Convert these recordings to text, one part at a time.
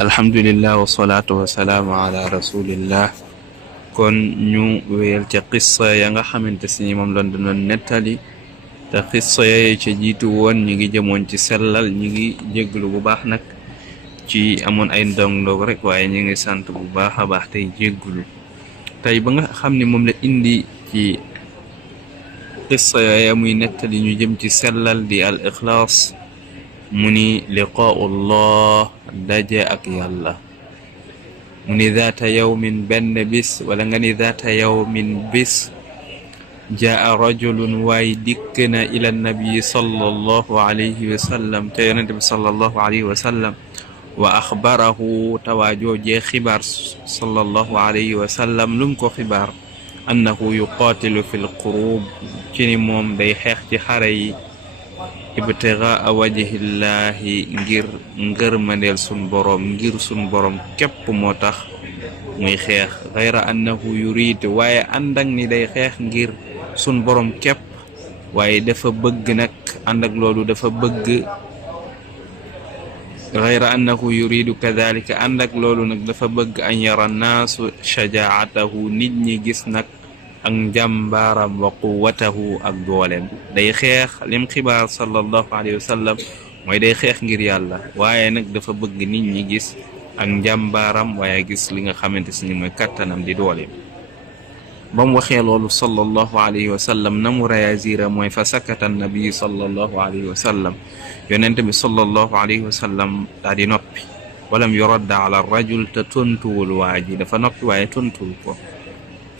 alhamdulillah wasalaatu wasalaamu ala rasulillah. kon ñu wéyal ca qissa ya nga xamante si moom lañ doon nettali te qissa ya ca jiitu woon ñi ngi jëmoon ci sellal ñi ngi jégglu bu baax nag ci amoon ay ndong-ndong rek waaye ñi ngi sant bu baax a baax tey jégglu tey ba nga xam ne moom la indi ci qissa ya muy nettali ñu jëm ci sellal di al ixlaas mu ni liqaau llah daje ak yàlla mu ni zaata yawmin benn bis wala nga ni zaata yawmin bis jaa rajulun waay dikk na ila nabii sallallahu alayhi wa sallam te yonente bi sallallahu alayhi wa sallam wa axbarahu tawaajooje xibaar sallallahu alayhi wa sallam lum ko xibaar annahu yuqaatilu fi lquruub ci ni moom day xeex ci xare yi ibtigaa wajhillahi ngir ngërmandeel sun boroom ngir sun boroom képp moo tax muy xeex gayra annahu yurid waaye ànd ak ni day xeex ngir sun boroom képp waaye dafa bëgg nag ànd ak loolu dafa bëgg gayra annahu yuridu kadhalika ànd ak loolu nag dafa bëgg an yara naasu shajaatahu nit ñi gis nag ak njàmbaaram wa quwwatahu ak dooleem day xeex lim xibaar sallallahu alayhi wa sallam mooy day xeex ngir yàlla waaye nag dafa bëgg nit ñi gis ak njàmbaaram waaye gis li nga xamante si ni mooy kattanam di dooleem ba mu waxee loolu sallallahu alayhi wa sallam na mu réagir mooy fa sakata nabi sallallahu alayhi wa sallam yonente bi sallallahu alayhi wa sallam daa di noppi walam yuradda ala rajul te tontuwul waa ji dafa noppi waaye tontuwul ko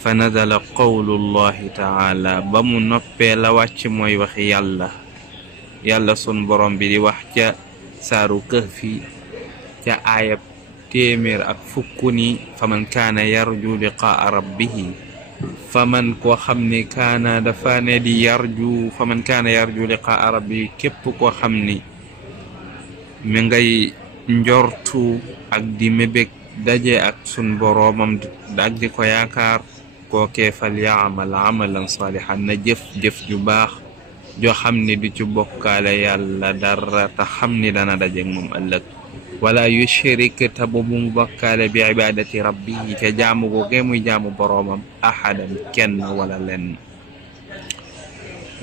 fa nazala qawlullahi taala ba mu noppee la wàcc mooy waxi yàlla sun borom bi di wax ca saaru Kahfi ca aayab 100 ni faman kaana yarju liqaa rabbihi faman koo xam ni kaana dafa ne di yarju faman kaana yarju liqaa rabbihi képp koo xam ni mi ngay njortu ak di mébég daje ak sun boroomam ak di ko yaakaar kookee fal yaamal amalan salihan na jëf ju baax joo xam ni du ci bokkaale yàlla dara te xam ni dana daje moom ëllëg wala yushrik te bu mu bokkaale bi ibadati rabbihi ca jaamu googee muy jaamu boroomam ahadan kenn wala lenn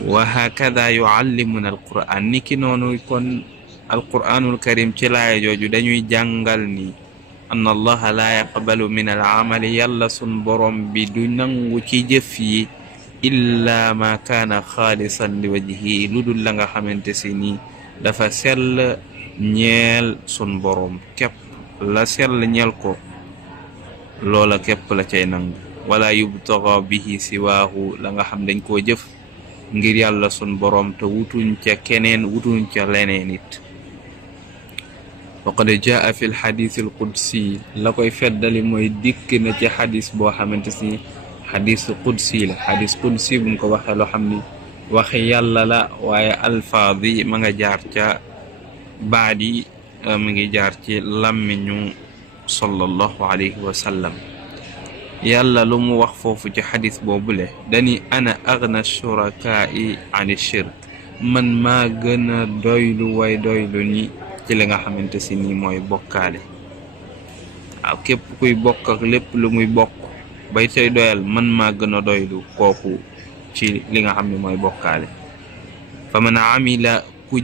wa hakada yuallimuna alquran niki noonu kon alquranul karim ci laaya jooju dañuy jàngal ni anna allaha la yaqbalu min al amali yàlla sun borom bi du nangu ci jëf yi illa ma kaana xaalisan li wajhi lu dul la nga xamante si ni dafa sell ñeel sun borom képp la sell ñeel ko loola képp la cay nangu wala yubtaga bihi siwaahu la nga xam dañ koo jëf ngir yàlla sun borom te wutuñ ca keneen wutuñ ca leneen it waqad jaa fi lxadis alqudsi la koy feddali mooy dikk na ci xadis boo xamante si xadis qudsi la xadis qudsi buñ ko waxee loo xam ni waxi yàlla la waaye alfaad yi ma nga jaar ca baat yi mi ngi jaar ci làmmiñu sallallahu alayhi wa sallam yàlla lu mu wax foofu ci xadis boobule dani ana agna shurakaai an shirk man maa gën a doylu way doylu ni ci li nga xamante si nii mooy bokkaale waaw képp kuy bokk ak lépp lu muy bokk bay tey doyal man maa gën a doylu kooku ci li nga xam ne mooy bokkaale fa man amila ku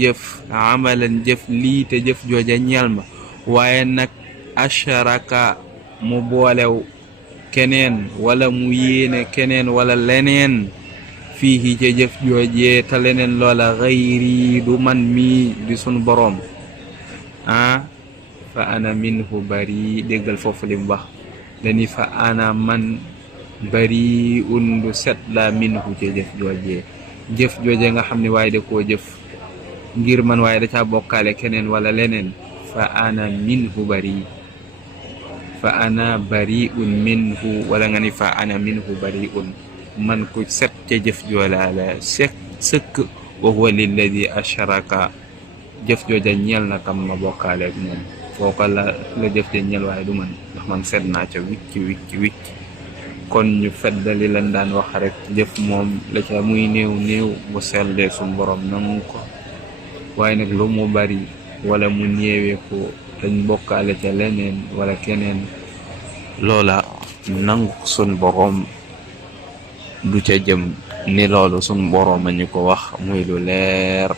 jëf amalan jëf lii te jëf jooja ñeel ma waaye nag asharaka mu boolew keneen wala mu yéene keneen wala leneen fii ca jëf joojee te leneen loola xayri du man mii di sunu boroom fa ana minhu bari déggal foofu lim wax dani fa ana man bari undu set la minhu ca jëf joojee nga xam ne waaye da koo jëf ngir man waaye da caa bokkaale keneen wala leneen fa ana minhu bari fa ana bariun minhu wala nga ni fa ana minhu bariun man ku set ca jëf joolaa la sëkk wa huwa lilladi asharaka jëf jooja ñeel na kam ma bokkaale ak moom fooka la jëf ja ñeel waaye du man ndax man set naa ca wicc kon ñu feddali lan daan wax rek jëf moom la ca muy néew bu sellee suñ borom nangu ko waaye nag lu mu bari wala mu néewee ko dañ bokkaale ca leneen wala keneen, loola nangu sun boroom du ca jëm, ni loolu sun boroom a ñu ko wax muy lu leer.